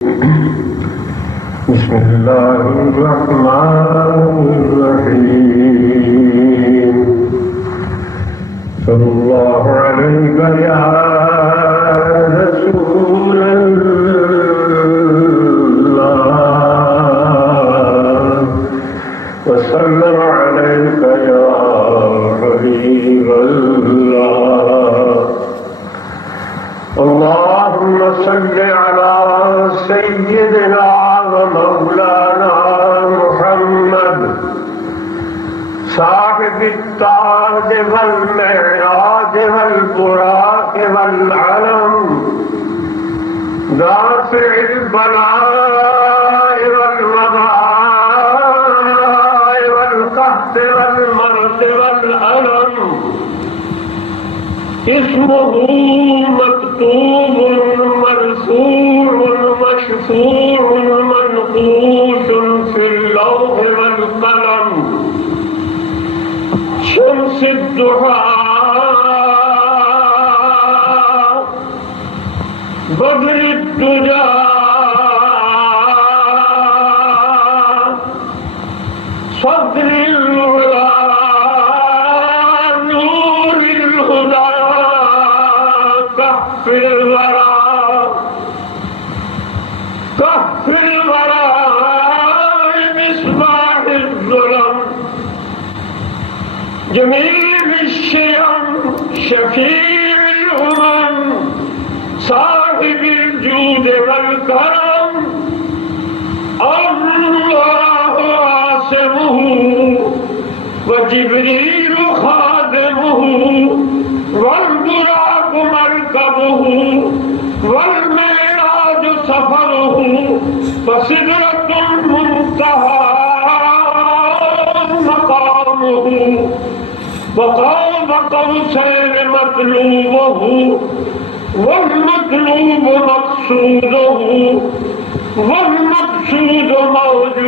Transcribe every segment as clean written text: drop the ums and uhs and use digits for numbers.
बिस्मिल्लाहिर्रहमानिर्रहीम। सल्लल्लाहु अलैका या रसूलल्लाह व सल्लम अलैका या हबीबल्लाह। अल्लाहुम्मा सल्लि अला सय्यिदिना मौलाना मुहम्मद साहिब ताज वल मेराज वल बुराक वल अलम दाफिल बलाए वल वबाए वल कहत वल मर्द वल अलम इस्मुहु मक्तूबुन मरसूउन मशफूउन मनकूशुन फिल लौह वल कलम शम्सुद्दुहा बद्रुद्दुजा सद्रिल हुदा नूरिल हुदा कहफिल वरा मिस्बाहिल ज़ुलम जमील शियम शफील उमम साहिबिल जूद वल करम अल्लाहु आसिमुहु व जिब्रील खादिमुहु वल बुराक मरकबुहु वल मेराज सफरुहु व सिदरतुल मुंतहा मकामुहु व क़ाब क़ौसैन मतलूबुहु वल मतलूब मक़सूदुहु वल मक़सूद मौजूद।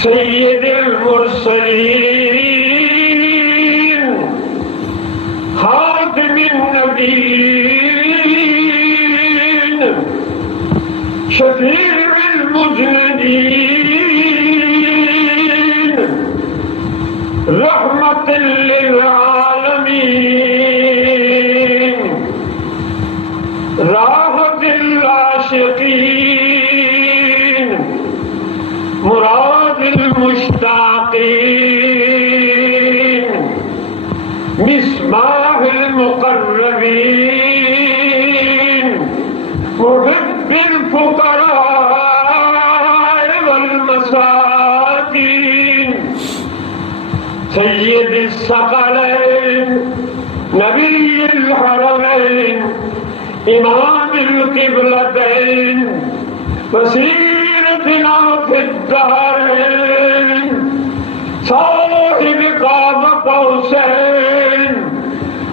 सय्यिदुल मुरसलीन खातिमुन नबीय्यीन शफीउल मुज़निबीन रहमतुल लिल आलमीन राहतुल आशिकीन मुरादिल मुश्ताकीन मिस्बाहुल मुक़र्रबीन मुहिब्बिल फुक़रा वल मसाकीन सय्यिदिस सकलैन नबिय्युल हरमैन इमामुल क़िबलतैन वसीरतना फिद दहरैन साहिब क़ाब क़ौसैन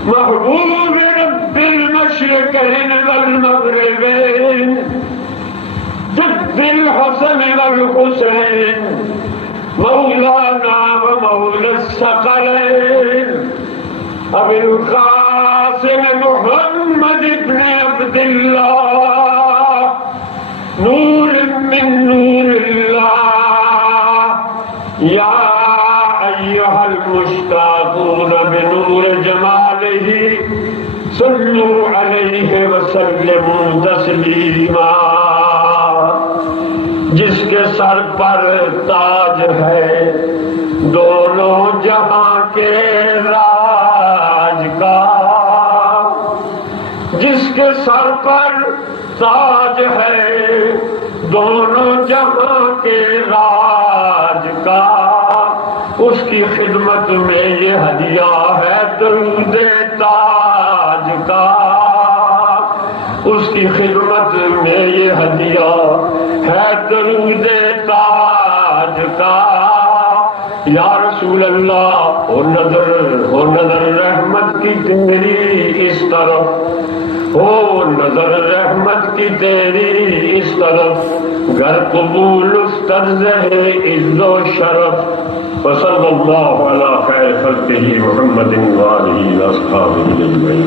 महबूब रब्बिल मशरिक़ैन वल मग़रिबैन जुद्दिल हसन वल हुसैन मौलाना व मौलस सकलैन अबुल क़ासिम मुहम्मद इब्न अब्दुल्लाह नूर मिन नूरिल्लाह या अय्युहल मुश्ताक़ून बिनूर जमालिही सल्लू अलैहि व सल्लिमू तस्लीमा। जिसके सर पर ताज है दोनों जहां के राज का, जिसके सर पर ताज है दोनों जहां के राज का, उसकी खिदमत में ये हदिया है दरूद ताज का, उसकी खिदमत में ये हदिया है दरूद ताज का। या रसूल अल्लाह हो नजर रहमत की तेरी इस तरफ, हो नजर रहमत की तेरी इस तरफ, घर कबूल उस तर्ज है इज्जो शरफ। वसल्लल्लाहु अला खैर खल्क़िही मुहम्मदिन व आलिही व अस्हाबिही अजमईन।